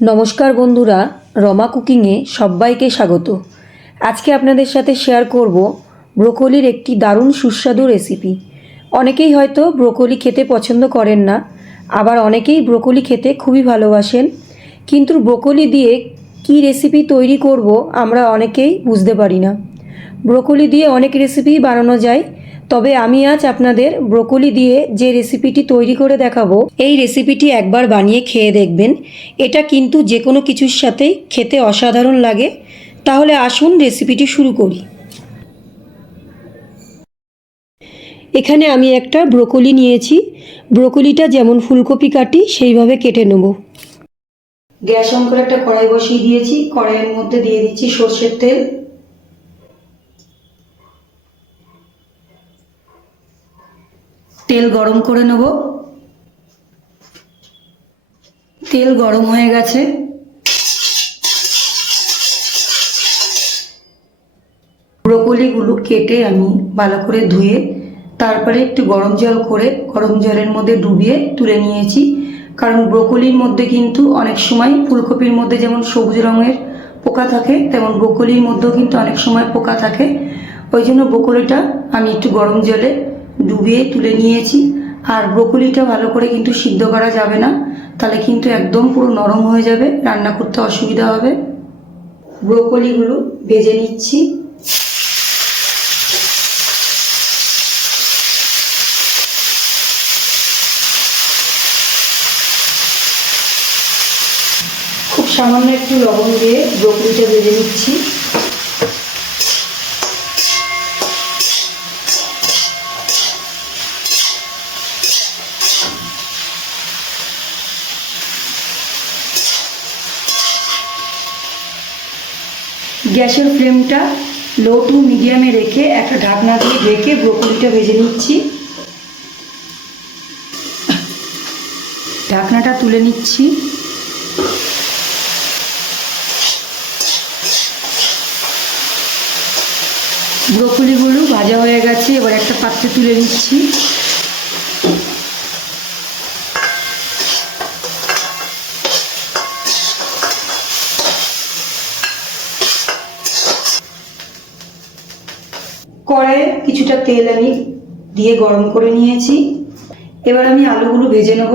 নমস্কার বন্ধুরা, রমা কুকিংয়ে সবাইকে স্বাগত। আজকে আপনাদের সাথে শেয়ার করব ব্রোকলির একটি দারুণ সুস্বাদু রেসিপি। অনেকেই হয়তো ব্রোকলি খেতে পছন্দ করেন না, আবার অনেকেই ব্রোকলি খেতে খুবই ভালোবাসেন। কিন্তু ব্রোকলি দিয়ে কী রেসিপি তৈরি করব আমরা অনেকেই বুঝতে পারি না। ব্রোকলি দিয়ে অনেক রেসিপি বানানো যায়, তবে আমি আজ আপনাদের ব্রোকলি দিয়ে যে রেসিপিটি তৈরি করে দেখাবো, এই রেসিপিটি একবার বানিয়ে খেয়ে দেখবেন। এটা কিন্তু যে কোনো কিছুর সাথেই খেতে অসাধারণ লাগে। তাহলে আসুন রেসিপিটি শুরু করি। এখানে আমি একটা ব্রোকলি নিয়েছি। ব্রোকলিটা যেমন ফুলকপি কাটি সেইভাবে কেটে নেব। গ্যাস অন করে একটা কড়াই বসিয়ে দিয়েছি। কড়াইয়ের মধ্যে দিয়ে দিচ্ছি সর্ষের তেল। তেল গরম করে নেব। তেল গরম হয়ে গেছে। ব্রোকলিগুলো কেটে আমি ভালো করে ধুয়ে তারপরে একটু গরম জল করে গরম জলের মধ্যে ডুবিয়ে তুলে নিয়েছি। কারণ ব্রোকলির মধ্যে কিন্তু অনেক সময় ফুলকপির মধ্যে যেমন সবুজ রঙের পোকা থাকে, তেমন ব্রোকলির মধ্যেও কিন্তু অনেক সময় পোকা থাকে। ওই জন্য ব্রোকলিটা আমি একটু গরম জলে ডুবিয়ে তুলে নিয়েছি। আর ব্রোকলিটা ভালো করে কিন্তু সিদ্ধ করা যাবে না, তাহলে কিন্তু একদম পুরো নরম হয়ে যাবে, রান্না করতে অসুবিধা হবে। ব্রোকলিগুলো ভেজে নিচ্ছি। খুব সামান্য একটু লবণ দিয়ে ব্রোকলিটা ভেজে নিচ্ছি। গ্যাসের ফ্লেমটা লো টু মিডিয়ামে রেখে একটা ঢাকনা দিয়ে ঢেকে ব্রোকলিটা ভেজে নিচ্ছি। ঢাকনাটা তুলে নিচ্ছি। ব্রোকলিগুলো ভাজা হয়ে গেছে, এবার একটা পাত্রে তুলে নিচ্ছি। কড়াইয়ে কিছুটা তেল আমি দিয়ে গরম করে নিয়েছি। এবার আমি আলুগুলো ভেজে নেব।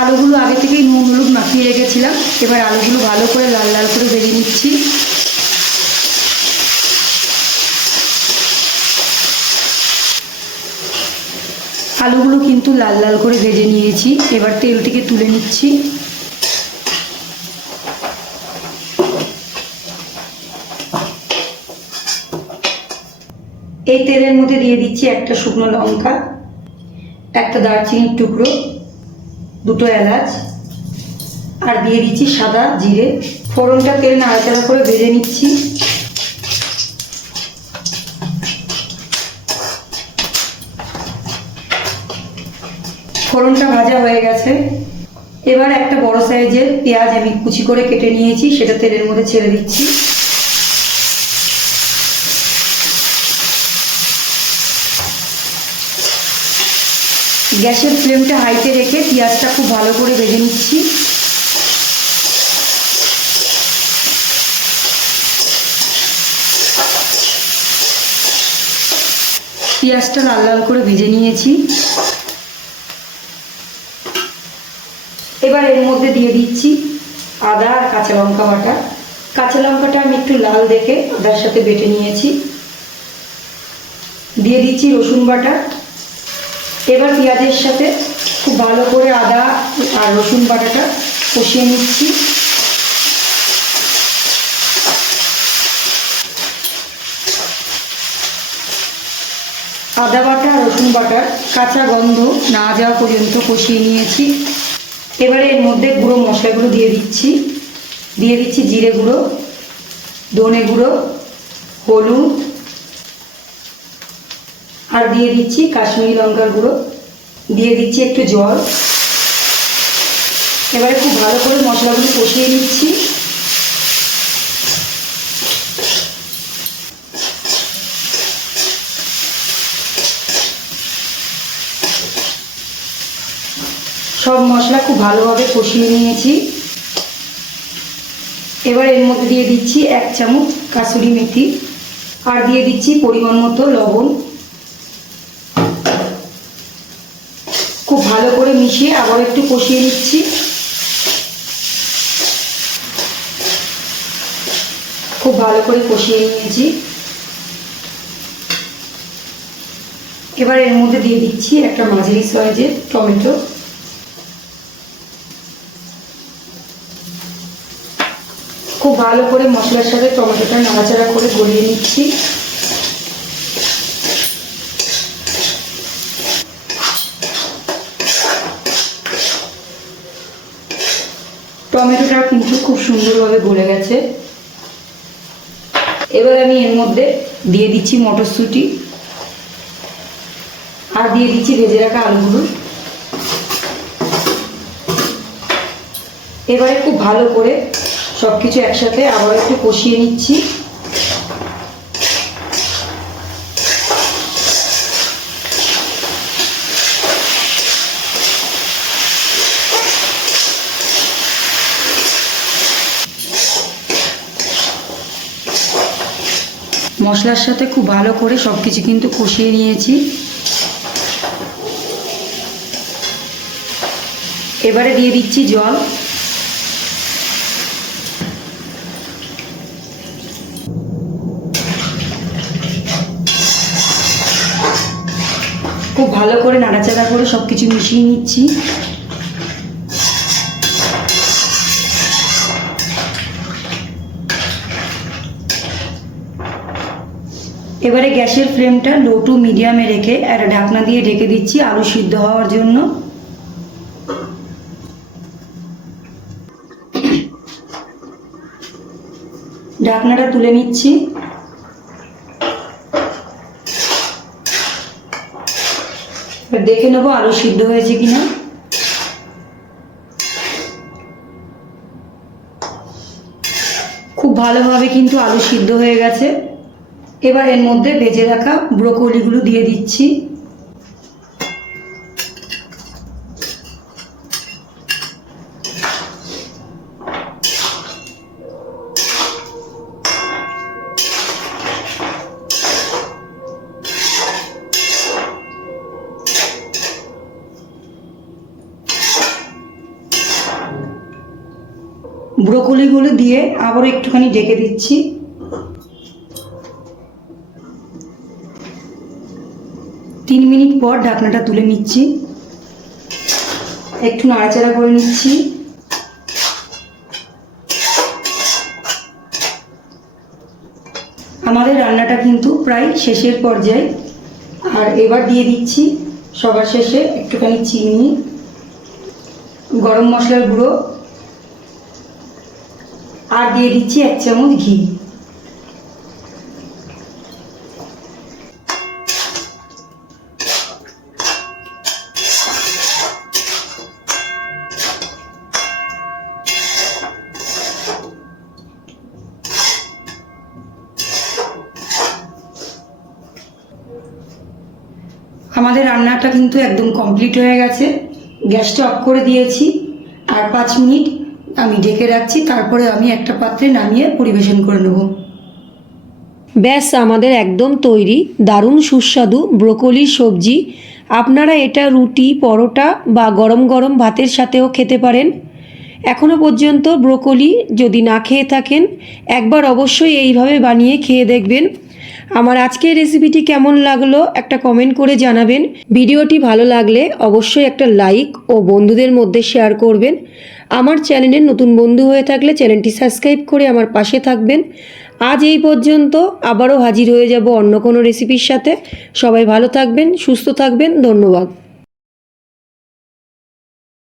আলুগুলো আগে থেকেই নুন হলুদ মাখিয়ে রেখেছিলাম। এবার আলুগুলো ভালো করে লাল লাল করে ভেজে নিচ্ছি। আলুগুলো কিন্তু লাল লাল করে ভেজে নিয়েছি। এবার তেল থেকে তুলে নিচ্ছি। এই তেলের মধ্যে দিয়ে দিচ্ছি একটা শুকনো লঙ্কা, একটা দারচিনির টুকরো, দুটো এলাচ, আর দিয়ে দিচ্ছি সাদা জিরে। ফোড়নটা তেল নাড়াচাড়া করে ভেজে নিচ্ছি। ফোড়নটা ভাজা হয়ে গেছে। এবার একটা বড় সাইজের পেঁয়াজ আমি কুচি করে কেটে নিয়েছি, সেটা তেলের মধ্যে ছেড়ে দিচ্ছি। গ্যাসের ফ্লেমটা হাইতে রেখে পেঁয়াজটা খুব ভালো করে ভেজে নিচ্ছি। পেঁয়াজটা লাল লাল করে ভেজে নিয়েছি। এবার এর মধ্যে দিয়ে দিচ্ছি আদা আর কাঁচা লঙ্কা বাটা। কাঁচা লঙ্কাটা আমি একটু লাল দেখে আদার সাথে বেটে নিয়েছি। দিয়ে দিচ্ছি রসুন বাটা। এবার পেঁয়াজের সাথে খুব ভালো করে আদা আর রসুন বাটাটা কষিয়ে নিচ্ছি। আদা বাটা আর রসুন বাটার কাঁচা গন্ধ না যাওয়া পর্যন্ত কষিয়ে নিয়েছি। এবারে এর মধ্যে গুঁড়ো মশলাগুলো দিয়ে দিচ্ছি। দিয়ে দিচ্ছি জিরে গুঁড়ো, ধনে গুঁড়ো, হলুদ, আর দিয়ে দিচ্ছি কাশ্মীরি লঙ্কার গুঁড়ো। দিয়ে দিচ্ছি একটু জল। এবারে খুব ভালো করে মশলাগুলো কষিয়ে নিচ্ছি। সব মশলা খুব ভালোভাবে কষিয়ে নিয়েছি। এবার এর মধ্যে দিয়ে দিচ্ছি 1 চামচ কাসুরি মেথি আর দিয়ে দিচ্ছি পরিমাণ মতো লবণ। খুব ভালো করে মিশিয়ে আবার একটু কষিয়ে নিচ্ছি। খুব ভালো করে কষিয়ে নিয়েছি। এবার এর মধ্যে দিয়ে দিচ্ছি একটা মাঝারি সাইজের টমেটো। খুব ভালো করে মশলার সাথে টমেটোটা নাড়াচাড়া করে গলিয়ে নিচ্ছি। টমেটোটা কিন্তু খুব সুন্দরভাবে গলে গেছে। এবার আমি এর মধ্যে দিয়ে দিচ্ছি মটরশুঁটি আর দিয়ে দিচ্ছি ভেজে রাখা আলুগুলো। এবারে খুব ভালো করে সব কিছু একসাথে আবার একটু কষিয়ে নিচ্ছি। মশলার সাথে খুব ভালো করে সব কিছু কিন্তু কষিয়ে নিয়েছি। এবারে দিয়ে দিচ্ছি জল। খুব ভালো করে নাড়াচাড়া করে সব কিছু মিশিয়ে নিচ্ছি। এবারে গ্যাসের ফ্লেমটা লো টু মিডিয়ামে রেখে একটা ঢাকনা দিয়ে ঢেকে দিচ্ছি আলু সিদ্ধ হওয়ার জন্য। ঢাকনাটা তুলে নিচ্ছি। এবার দেখে নেবো আলু সিদ্ধ হয়েছে কিনা। খুব ভালোভাবে কিন্তু আলু সিদ্ধ হয়ে গেছে। এবার এর মধ্যে ভেজে রাখা ব্রোকলিগুলো দিয়ে দিচ্ছি। ব্রোকলিগুলো দিয়ে আবার একটুখানি ঢেকে দিচ্ছি। 3 মিনিট পর ঢাকনাটা তুলে নিচ্ছি। একটু নাড়াচাড়া করে নিচ্ছি। আমাদের রান্নাটা কিন্তু প্রায় শেষের পর্যায়ে। আর এবার দিয়ে দিচ্ছি সবার শেষে একটুখানি চিনি, গরম মশলার গুঁড়ো আর দিয়ে দিচ্ছি 1 চামচ ঘি। আমাদের রান্নাটা কিন্তু একদম কমপ্লিট হয়ে গেছে। গ্যাসটা অফ করে দিয়েছি আর 5 মিনিট আমি ঢেকে রাখছি। তারপরে আমি একটা পাত্রে নামিয়ে পরিবেশন করে নেব। ব্যাস আমাদের একদম তৈরি দারুণ সুস্বাদু ব্রোকলির সবজি। আপনারা এটা রুটি, পরোটা বা গরম গরম ভাতের সাথেও খেতে পারেন। এখনও পর্যন্ত ব্রোকলি যদি না খেয়ে থাকেন একবার অবশ্যই এইভাবে বানিয়ে খেয়ে দেখবেন। আমার আজকের রেসিপিটি কেমন লাগলো একটা কমেন্ট করে জানাবেন। ভিডিওটি ভালো লাগলে অবশ্যই একটা লাইক ও বন্ধুদের মধ্যে শেয়ার করবেন। আমার চ্যানেলের নতুন বন্ধু হয়ে থাকলে চ্যানেলটি সাবস্ক্রাইব করে আমার পাশে থাকবেন। আজ এই পর্যন্ত, আবারও হাজির হয়ে যাব অন্য কোনো রেসিপির সাথে। সবাই ভালো থাকবেন, সুস্থ থাকবেন। ধন্যবাদ।